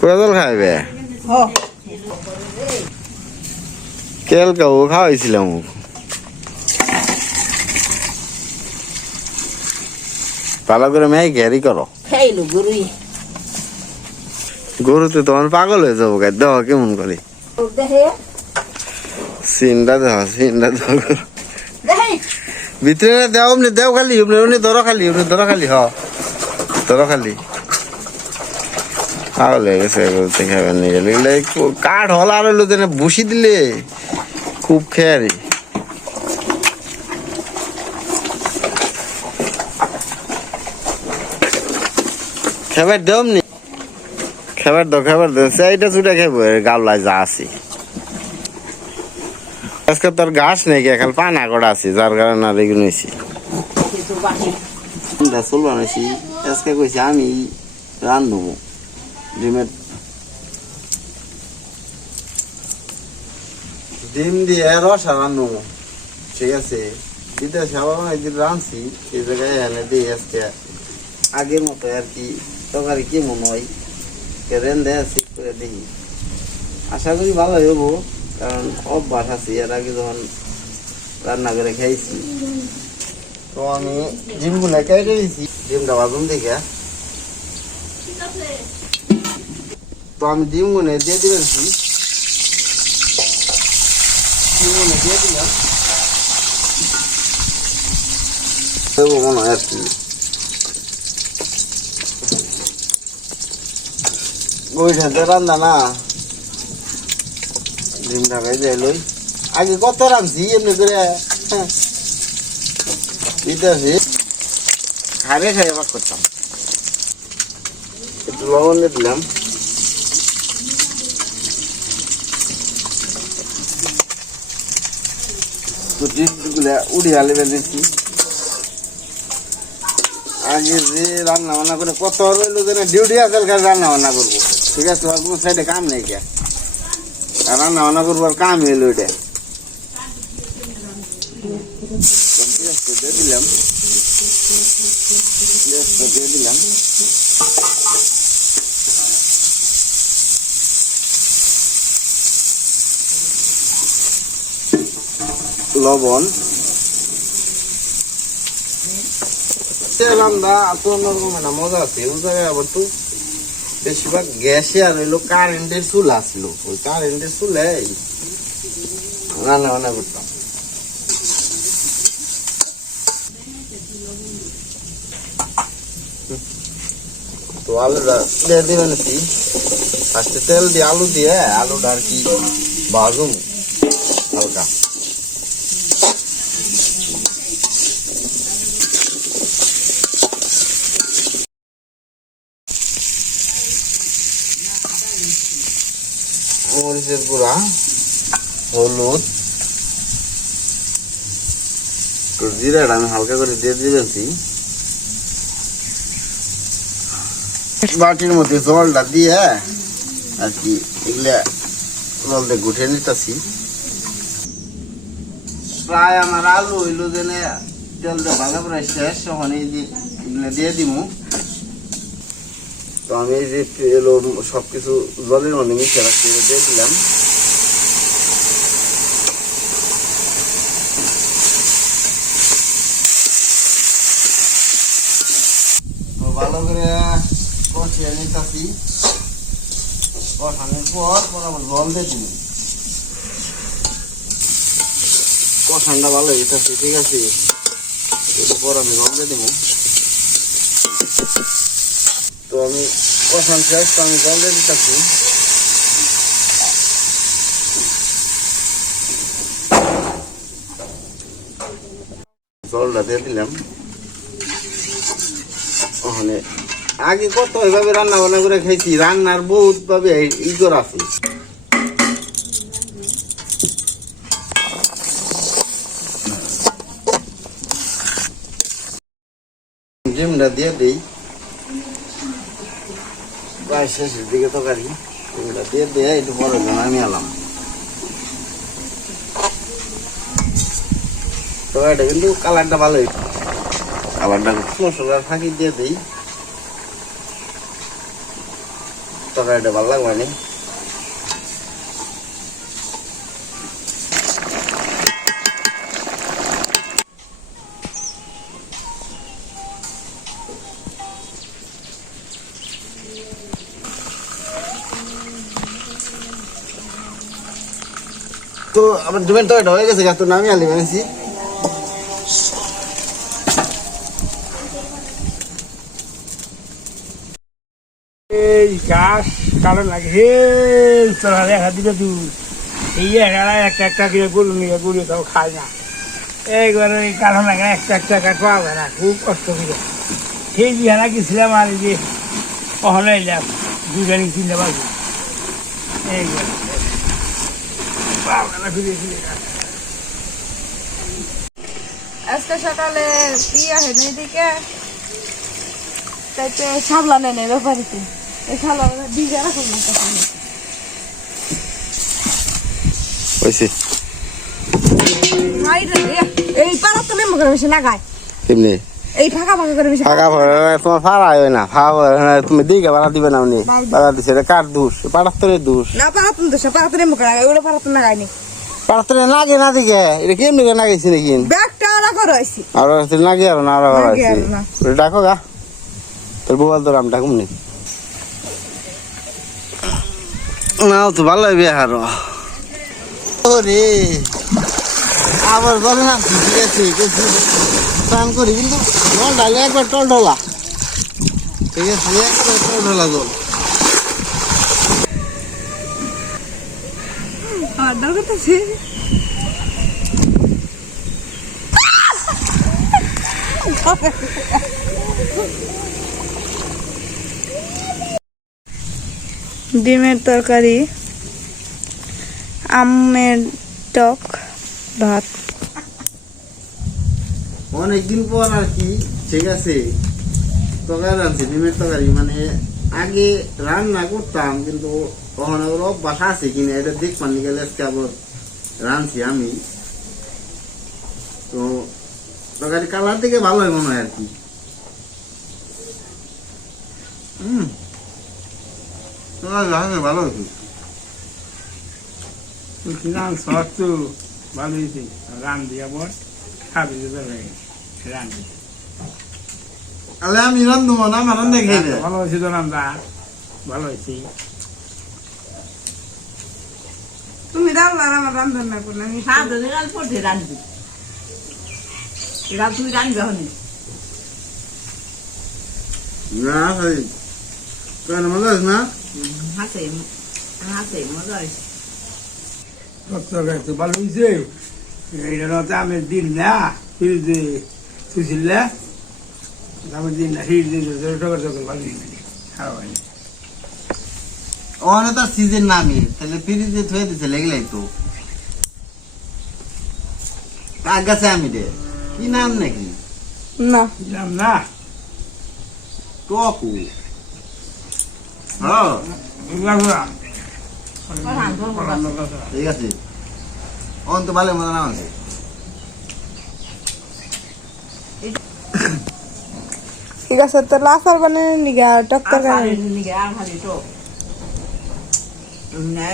কোদাল খাইবে? কেল কাউ খাওয়াইছিলাম ভালো করে মেয়ে ঘেরি করো। গরুই। গরুতে তোমার পাগল হয়ে যাব গাই দেওয়া কেমন করে? সিনটা দেওয়া সিনটা দেওয়া ভিতরে দেও দেও খালি ধরো খালি ধরো খালি হ। ধরো খালি? পাগল হয়ে গেছে গরুতে খাবেন গেলে। এগুলো কাঠ হলা আর হইল যেন বসি দিলে। খুব খেয়ারি। খাবার দেও নি খাবার দাও খাবার দাও সেইটা চুটা খাব গাবলায় যা আছে। আজকে তোর ঘাস নেই কে? খালি পানা করা আছে যার কারণে আর এগুলো নিয়েছি চুল বানাইছি। আজকে কইছি আমি রান্ধবো ডিমের ডিম দিয়ে রসা রান্ধবো ঠিক আছে বিদেশে আবার একদিন রাঁধছি এই জায়গায় এনে দিই আজকে আগের মতো আর কি তরকারি কি মনে হয় রেন্ধে আছি করে দিই আশা করি ভালো হব কারণ অভ্যাস আছে এর আগে যখন রান্না করে খাইছি তো আমি ডিমগুলো কেটে দিয়েছি ডিমটা বাদুন দেখে। তো আমি ডিমগুলো দিয়ে দিয়েছি। ডিমগুলো দিয়ে দিলাম। মনে হয় আর কি ওইটাতে রান্না না। ডিমটা ভেজে লই। আগে কত রাঁধছি এমনি করে? দিতেছি খাইয়ে খাইয়ে ভাগ করতাম। একটু লবণ দিয়ে দিলাম। তো ডিমগুলো উড়ি আলে বেঁধেছি আগে যে রান্না বান্না করে কত রইল যেন ডিউটি আছে রান্না বান্না করব। ঠিক আছে কোনো সাইডে কাম নেই কে। রান্না বান্না করব আর কাম এলো এটা। লবণ। মজা আছে। ওই জায়গায় আবার তো বেশিরভাগ গ্যাসে আর হইল কারেন্টের চুল আসলো। ওই কারেন্টের চুলে রান্না বান্না করতাম। তো আলুটা দিয়ে দিবেন কি ফার্স্টে তেল দিয়ে আলু দিয়ে আলুটা আর কি ভাজুন হালকা। মরিচের গুঁড়া হলুদ। জিরাটা আমি হালকা করে দিয়ে দিয়েছি বাটির মধ্যে জলটা দিয়ে আর কি এগুলা জল দিয়ে গুঠে নিতেছি। প্রায় আমার আলু হইল যেন প্রায় শেষ এগুলা দিয়ে দিব তো আমি এই যে এলো সবকিছু জলের মধ্যে মিশে রাখছি দিয়ে দিলাম। ভালো করে কষিয়ে নিতেছি। কষানোর পর আবার জল দিয়ে দিন কষানটা ভালো হইতেছে ঠিক আছে? এরপর আমি জল দিয়ে দিব। তো আমি কষান শেষ, তো আমি জল দিয়ে দিতেছি। জলটা দিয়ে দিলাম। ওখানে আগে কত এভাবে রান্না বান্না করে খাইছি, রান্নার বহুত ভাবে ই করা আছে। ডিমটা দিয়ে দিই। প্রায় শেষের দিকে তরকারি, ডিমটা দিয়ে দিয়ে, একটু বড় জন আমি এলাম। তরকারিটা কিন্তু কালারটা ভালোই। কালারটা মশলার ফাঁকি দিয়ে দিই। তরকারিটা ভালো লাগবে না তো আমার ডিমের তরকারিটা হয়ে গেছে গা, তো নামি আলি বানিয়েছি এই গাছ কালো লাগে। হে তোরা দেখা এই একটা একটা করে গরু নিয়ে গরু তাও খায় না। এইবারে এই কালো লাগে, একটা একটা কাঠ পাবে না, খুব কষ্ট করে। সেই বিহানা গেছিলাম আর যে কখনো এলাম, দুজনে কিনতে পারব। এইবারে পাবে না ফিরে আজকে সকালে বিয়ে হয় না এদিকে। তাইতে সাবলা নেই নেই ব্যাপারিতে এই হয়েছে পাড়া তো করে এমনি। এই ফাঁকা ফাঁকা করে ফাঁকা ভরে তোমার ফাড়া হয় না ফাঁকা ভরে না তুমি দিকে বাড়া দিবে না উনি। বাড়া। দিছে এটা কার দোষ? পাড়াস্তরের দোষ। না লাগে দিকে এটা কেমনি করে লাগাইছি নাকি? ব্যাগটা আলা করে হয়েছি আর লাগে আর না। ডাকো গা। তোর বল তোর আমি ডাকুম নি না তো ভালো হবে আরও ওরে আবার বলে না ঠিক আছে স্নান করি কিন্তু জল ডালে একবার টল ঢোলা। ঠিক আছে একবার টল ঢোলা জল আর দরকার তো সে ডিমের তরকারি, আমের টক, ভাত। অনেকদিন পর আর কি, ঠিক আছে। তরকারি রাঁধছি, ডিমের তরকারি। মানে আগে রান্না করতাম, কিন্তু কখনো ওর অভ্যাস আছে কিনা, এটা দেখবার গেলে আজকে আবার রাঁধছি আমি। তো তরকারি কালার থেকে ভালো হয় মনে হয় আর কি। হুম। তরকারি ভালো হয়েছে কিনান সত্য ভালো হয়েছে রান দিয়া বল খাবি রান দিয়ে। তাহলে আমি রান্ধবো না আমার রান্ধে খেয়ে ভালো হয়েছে তো রান্দা ভালো হয়েছে তুমি রান্না আমার রান্ধন না করলে। আমি সাত দিনের আল পড়তে রাঁধবি এরা তুই রাঁধবি হনি না। ভাই। কেন আছে না? হাসে হাসে মজা হয়েছে তো ভালো হয়েছে আমি দিন ফিরিতে ফিরিতে নামি তাহলে ফ্রিজে থুয়ে দিছে লেগলাই তো কার কাছে আমি রে কি নাম নাকি না বুঝলাম না টকু হ্যাঁ বুঝলাম না পড়ান তোর পড়ান ঠিক আছে অন তো ভালো মজা নাম আছে ঠিক আছে তো লাফার বানানো নিগা না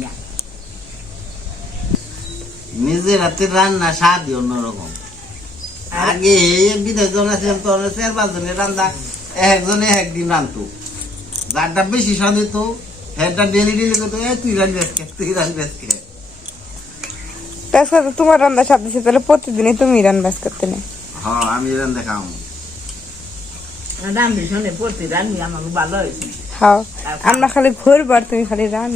না নিজের রান্না স্বাদই অন্যরকম আগে বিদেশ জন আছেন তো চার পাঁচ জনের রান্না একজনে একদিন রান্ধতো যারটা বেশি স্বাদ তো হেডটা ডেলি ডেলি করতো "এ, তুই রান্না আজকে তুই রান্না আজকে। তাছাড়া তোমার রান্না স্বাদ দিছে তাহলে প্রতিদিনই তুমি রান্না করতে নে। হ্যাঁ আমি রান্না খাও রাঁধবি শুনে প্রতি রাঁধবি আমার ভালো হয়েছে। খাও আমরা খালি ঘুরবার তুমি খালি রান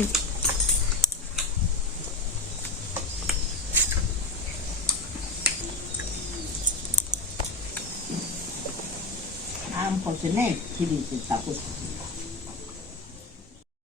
আম ফলছে নেই ফিরিতে তারপর